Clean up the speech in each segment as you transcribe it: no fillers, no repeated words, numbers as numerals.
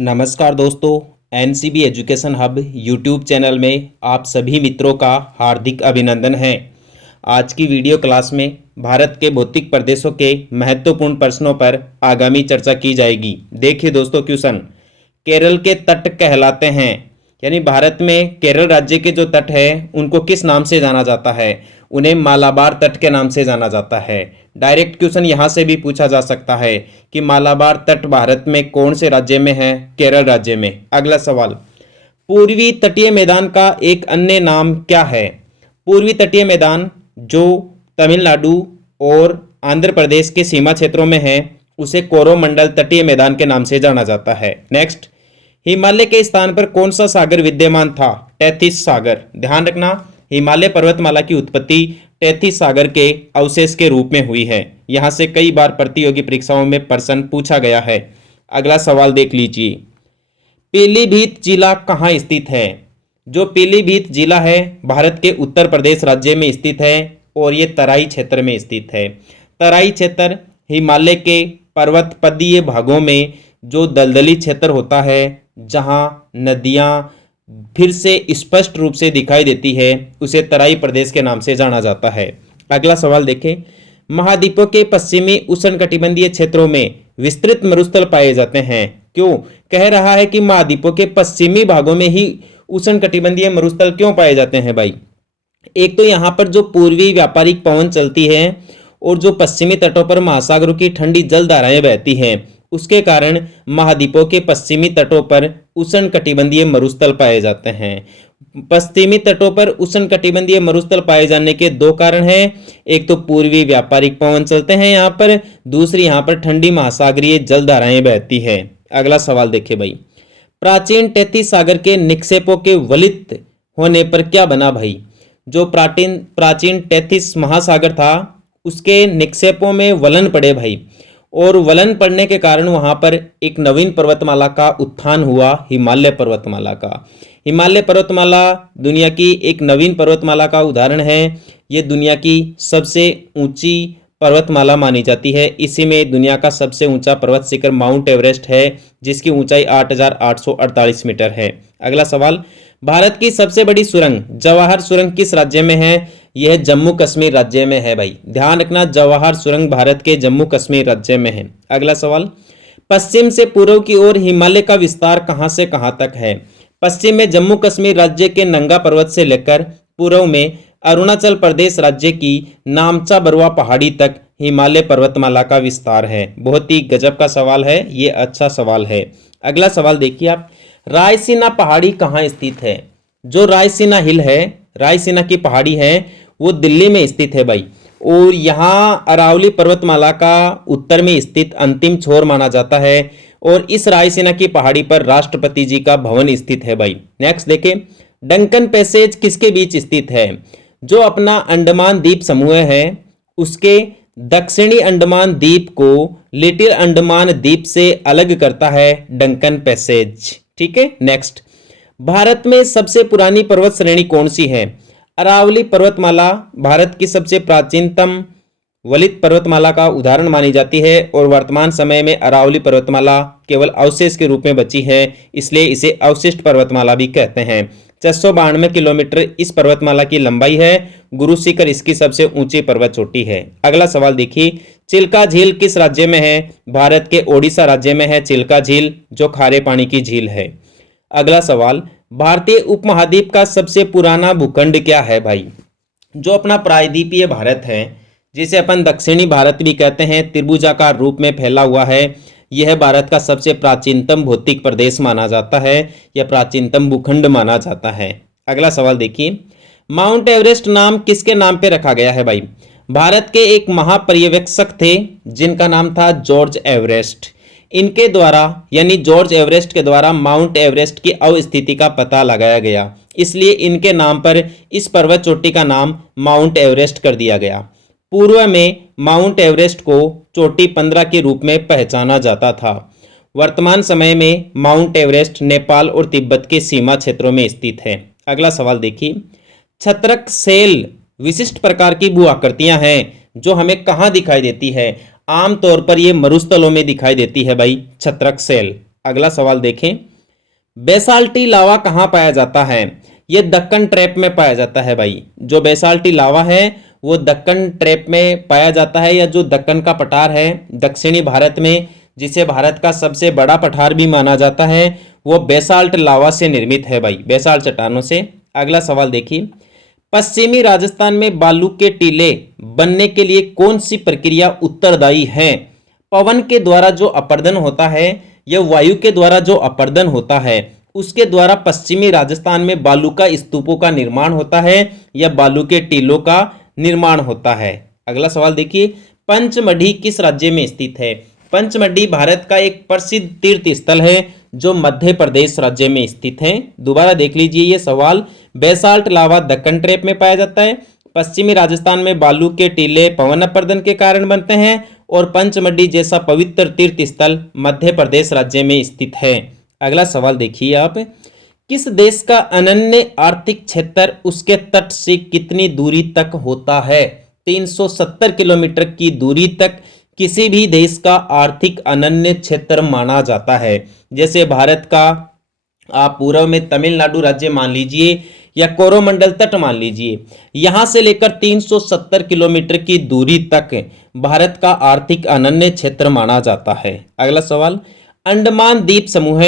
नमस्कार दोस्तों, NCB education hub YouTube channel में आप सभी मित्रों का हार्दिक अभिनंदन है। आज की वीडियो क्लास में भारत के भौतिक प्रदेशों के महत्वपूर्ण प्रश्नों पर आगामी चर्चा की जाएगी। देखिए दोस्तों, क्वेश्चन केरल के तट कहलाते हैं, यानी भारत में केरल राज्य के जो तट है उनको किस नाम से जाना जाता है? उन्हें मालाबार तट के नाम से जाना जाता है। डायरेक्ट क्वेश्चन यहाँ से भी पूछा जा सकता है कि मालाबार तट भारत में कौन से राज्य में है? केरल राज्य में। अगला सवाल, पूर्वी तटीय मैदान का एक अन्य नाम क्या है? पूर्वी तटीय मैदान जो तमिलनाडु और आंध्र प्रदेश के सीमा क्षेत्रों में है उसे कोरोमंडल तटीय मैदान के नाम से जाना जाता है। नेक्स्ट, हिमालय के स्थान पर कौन सा सागर विद्यमान था? टेथिस सागर। ध्यान रखना, हिमालय पर्वतमाला की उत्पत्ति टेथिस सागर के अवशेष के रूप में हुई है। यहां से कई बार प्रतियोगी परीक्षाओं में प्रश्न पूछा गया है। अगला सवाल देख लीजिए, पीलीभीत जिला कहाँ स्थित है? जो पीलीभीत जिला है भारत के उत्तर प्रदेश राज्य में स्थित है और ये तराई क्षेत्र में स्थित है। तराई क्षेत्र हिमालय के पर्वतपदीय भागों में जो दलदली क्षेत्र होता है, जहां नदियां फिर से स्पष्ट रूप से दिखाई देती है, उसे तराई प्रदेश के नाम से जाना जाता है। अगला सवाल देखें, महाद्वीपों के पश्चिमी उष्णकटिबंधीय क्षेत्रों में विस्तृत मरुस्थल पाए जाते हैं। क्यों कह रहा है कि महाद्वीपों के पश्चिमी भागों में ही उष्णकटिबंधीय मरुस्थल क्यों पाए जाते हैं भाई? एक तो यहाँ पर जो पूर्वी व्यापारिक पवन चलती है और जो पश्चिमी तटों पर महासागरों की ठंडी जल धाराएं बहती हैं, उसके कारण महाद्वीपों के पश्चिमी तटों पर उष्णकटिबंधीय मरुस्थल पाए जाते हैं। पश्चिमी तटों पर उष्णकटिबंधीय मरुस्थल पाए जाने के दो कारण हैं। एक तो पूर्वी व्यापारिक पवन चलते हैं यहाँ पर, दूसरी यहाँ पर ठंडी महासागरीय जल धाराएं बहती है। अगला सवाल देखिए भाई, प्राचीन टेथिस सागर के निक्षेपों के वलित होने पर क्या बना भाई? जो प्राचीन टेथिस महासागर था उसके निक्षेपों में वलन पड़े भाई, और वलन पड़ने के कारण वहां पर एक नवीन पर्वतमाला का उत्थान हुआ, हिमालय पर्वतमाला का। हिमालय पर्वतमाला दुनिया की एक नवीन पर्वतमाला का उदाहरण है। ये दुनिया की सबसे ऊंची पर्वतमाला मानी जाती है। इसी में दुनिया का सबसे ऊंचा पर्वत शिखर माउंट एवरेस्ट है, जिसकी ऊंचाई 8,848 मीटर है। अगला सवाल, भारत की सबसे बड़ी सुरंग जवाहर सुरंग किस राज्य में है? यह जम्मू कश्मीर राज्य में है भाई। ध्यान रखना, जवाहर सुरंग भारत के जम्मू कश्मीर राज्य में है। अगला सवाल, पश्चिम से पूर्व की ओर हिमालय का विस्तार कहां से कहां तक है? पश्चिम में जम्मू कश्मीर राज्य के नंगा पर्वत से लेकर पूर्व में अरुणाचल प्रदेश राज्य की नामचा बरुआ पहाड़ी तक हिमालय पर्वतमाला का विस्तार है। बहुत ही गजब का सवाल है, ये अच्छा सवाल है। अगला सवाल देखिए आप, रायसीना पहाड़ी कहाँ स्थित है? जो रायसीना हिल है, रायसीना की पहाड़ी है, वो दिल्ली में स्थित है भाई, और यहाँ अरावली पर्वतमाला का उत्तर में स्थित अंतिम छोर माना जाता है, और इस रायसीना की पहाड़ी पर राष्ट्रपति जी का भवन स्थित है भाई। नेक्स्ट देखें, डंकन पैसेज किसके बीच स्थित है? जो अपना अंडमान द्वीप समूह है उसके दक्षिणी अंडमान द्वीप को लिटिल अंडमान द्वीप से अलग करता है डंकन पैसेज। ठीक है। नेक्स्ट, भारत में सबसे पुरानी पर्वत श्रेणी कौन सी है? अरावली पर्वतमाला भारत की सबसे प्राचीनतम वलित पर्वतमाला का उदाहरण मानी जाती है, और वर्तमान समय में अरावली पर्वतमाला केवल अवशेष के रूप में बची है, इसलिए इसे अवशिष्ट पर्वतमाला भी कहते हैं। 692 किलोमीटर इस पर्वतमाला की लंबाई है। गुरु शिखर इसकी सबसे ऊंची पर्वत चोटी है। अगला सवाल देखिए, चिल्का झील किस राज्य में है? भारत के ओडिशा राज्य में है चिल्का झील, जो खारे पानी की झील है। अगला सवाल, भारतीय उपमहाद्वीप का सबसे पुराना भूखंड क्या है भाई? जो अपना प्रायद्वीपीय भारत है, जिसे अपन दक्षिणी भारत भी कहते हैं, त्रिभुजाकार रूप में फैला हुआ है, यह भारत का सबसे प्राचीनतम भौतिक प्रदेश माना जाता है, यह प्राचीनतम भूखंड माना जाता है। अगला सवाल देखिए, माउंट एवरेस्ट नाम किसके नाम पे रखा गया है भाई? भारत के एक महापर्यवेक्षक थे जिनका नाम था जॉर्ज एवरेस्ट। इनके द्वारा, यानी जॉर्ज एवरेस्ट के द्वारा माउंट एवरेस्ट की अवस्थिति का पता लगाया गया, इसलिए इनके नाम पर इस पर्वत चोटी का नाम माउंट एवरेस्ट कर दिया गया। पूर्व में माउंट एवरेस्ट को चोटी 15 के रूप में पहचाना जाता था। वर्तमान समय में माउंट एवरेस्ट नेपाल और तिब्बत के सीमा क्षेत्रों में स्थित है। अगला सवाल देखिए, छत्रक सेल विशिष्ट प्रकार की भू आकृतियां हैं जो हमें कहाँ दिखाई देती है? आमतौर पर ये मरुस्थलों में दिखाई देती है भाई, छत्रक सेल। अगला सवाल देखें, बेसाल्टी लावा कहाँ पाया जाता है? ये दक्कन ट्रैप में पाया जाता है भाई। जो बेसाल्टी लावा है वो दक्कन ट्रैप में पाया जाता है, या जो दक्कन का पठार है दक्षिणी भारत में, जिसे भारत का सबसे बड़ा पठार भी माना जाता है, वो बेसाल्ट लावा से निर्मित है भाई, बेसाल्ट चट्टानों से। अगला सवाल देखिए, पश्चिमी राजस्थान में बालू के टीले बनने के लिए कौन सी प्रक्रिया उत्तरदायी है? पवन के द्वारा जो अपर्दन होता है या वायु के द्वारा जो अपर्दन होता है, उसके द्वारा पश्चिमी राजस्थान में बालू का स्तूपों का निर्माण होता है या बालू के टीलों का निर्माण होता है। अगला सवाल देखिए, पंचमढ़ी किस राज्य में स्थित है? पंचमढ़ी भारत का एक प्रसिद्ध तीर्थ स्थल है जो मध्य प्रदेश राज्य में स्थित है। दोबारा देख लीजिए ये सवाल, बेसाल्ट लावा दक्कन ट्रैप में पाया जाता है, पश्चिमी राजस्थान में बालू के टीले पवन अपर्दन के कारण बनते हैं, और पंचमढ़ी जैसा पवित्र तीर्थ स्थल मध्य प्रदेश राज्य में स्थित है। अगला सवाल देखिए आप, किस देश का अनन्य आर्थिक क्षेत्र उसके तट से कितनी दूरी तक होता है? 370 किलोमीटर की दूरी तक किसी भी देश का आर्थिक अनन्य क्षेत्र माना जाता है। जैसे भारत का आप पूर्व में तमिलनाडु राज्य मान लीजिए या कोरोमंडल तट मान लीजिए, यहां से लेकर 370 किलोमीटर की दूरी तक भारत का आर्थिक अनन्य क्षेत्र माना जाता है। अगला सवाल, अंडमान द्वीप समूह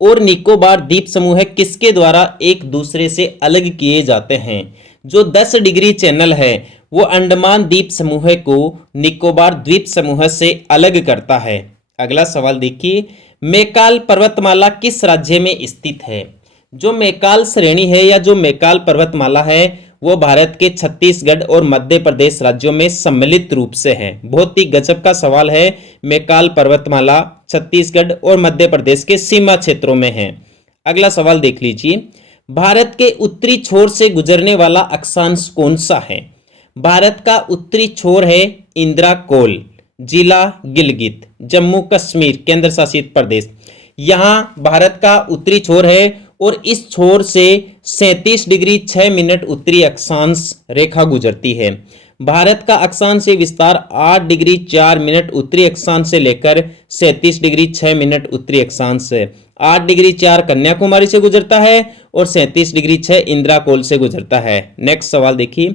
और निकोबार द्वीप समूह किसके द्वारा एक दूसरे से अलग किए जाते हैं? जो 10 डिग्री चैनल है वो अंडमान द्वीप समूह को निकोबार द्वीप समूह से अलग करता है। अगला सवाल देखिए, मैकाल पर्वतमाला किस राज्य में स्थित है? जो मैकाल श्रेणी है या जो मैकाल पर्वतमाला है वो भारत के छत्तीसगढ़ और मध्य प्रदेश राज्यों में सम्मिलित रूप से है। बहुत ही गजब का सवाल है। मैकाल पर्वतमाला छत्तीसगढ़ और मध्य प्रदेश के सीमा क्षेत्रों में है। अगला सवाल देख लीजिए, भारत के उत्तरी छोर से गुजरने वाला अक्षांश कौन सा है? भारत का उत्तरी छोर है इंदिरा कोल, जिला गिलगित, जम्मू कश्मीर केंद्र शासित प्रदेश। यहाँ भारत का उत्तरी छोर है और इस छोर से 37 डिग्री 6 मिनट उत्तरी अक्षांश रेखा गुजरती है। भारत का अक्षांश विस्तार 8 डिग्री 4 मिनट उत्तरी अक्षांश से लेकर 37 डिग्री 6 मिनट उत्तरी अक्षांश से 8 डिग्री 4 कन्याकुमारी से गुजरता है और 37 डिग्री 6 इंदिरा कोल से गुजरता है। नेक्स्ट सवाल देखिए,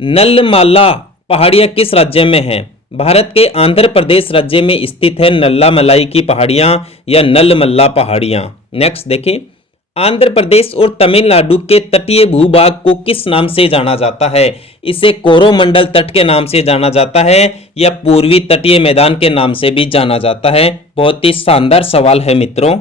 नल्लमाला पहाड़ियां किस राज्य में हैं? भारत के आंध्र प्रदेश राज्य में स्थित है नल्लामलाई की पहाड़ियां या नलमल्ला पहाड़ियां। नेक्स्ट देखिए, आंध्र प्रदेश और तमिलनाडु के तटीय भूभाग को किस नाम से जाना जाता है? इसे कोरोमंडल तट के नाम से जाना जाता है या पूर्वी तटीय मैदान के नाम से भी जाना जाता है। बहुत ही शानदार सवाल है मित्रों।